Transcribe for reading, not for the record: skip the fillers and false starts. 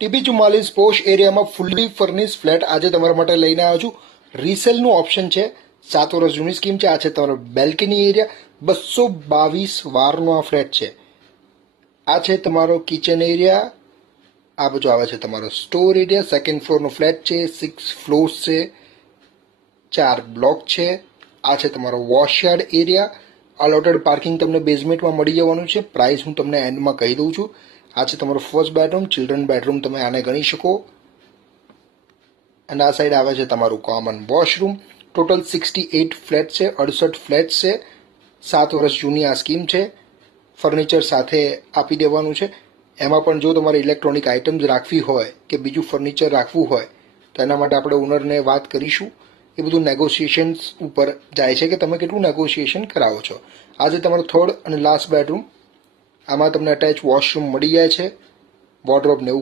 TP44 posh એરિયામાં fully furnish flat આજે તમારા માટે લઈને આવ્યો છું. રીસેલનું ઓપ્શન છે. 7 વર્ષ જૂની સ્કીમ છે. આ છે તમારો બેલ્કની એરિયા. 222 વારનો આ ફ્લેટ છે. આ છે તમારો કિચન એરિયા. આ બાજુ આવે છે તમારો સ્ટોર એરિયા. સેકન્ડ ફ્લોરનો ફ્લેટ છે. 6 ફ્લોર્સ છે. 4 બ્લોક છે. આ છે તમારો વોશયાર્ડ એરિયા. અલોટેડ પાર્કિંગ તમને બેઝમેન્ટમાં મળી જવાનું છે. પ્રાઇસ હું તમને એન્ડમાં કહી દઉં છું. આ છે તમારો ફર્સ્ટ બેડરૂમ, ચિલ્ડ્રન બેડરૂમ તમે આને ગણી શકો. અને આ સાઈડ આવે છે તમારું કોમન વોશરૂમ. ટોટલ 68 ફ્લેટ છે, 68 ફ્લેટ છે. 7 વર્ષ જૂની આ સ્કીમ છે. ફર્નિચર સાથે આપી દેવાનું છે. એમાં પણ જો તમારે ઇલેક્ટ્રોનિક આઇટમ્સ રાખવી હોય કે બીજું ફર્નિચર રાખવું હોય તો એના માટે આપણે ઓનરને વાત કરીશું. એ બધું નેગોશિએશન્સ ઉપર જાય છે કે તમે કેટલું નેગોશિએશન કરાવો છો. આજે તમારો થર્ડ અને લાસ્ટ બેડરૂમ. આમાં તમને અટેચ વોશરૂમ મળી જાય છે. વોર્ડરોબ ને એવું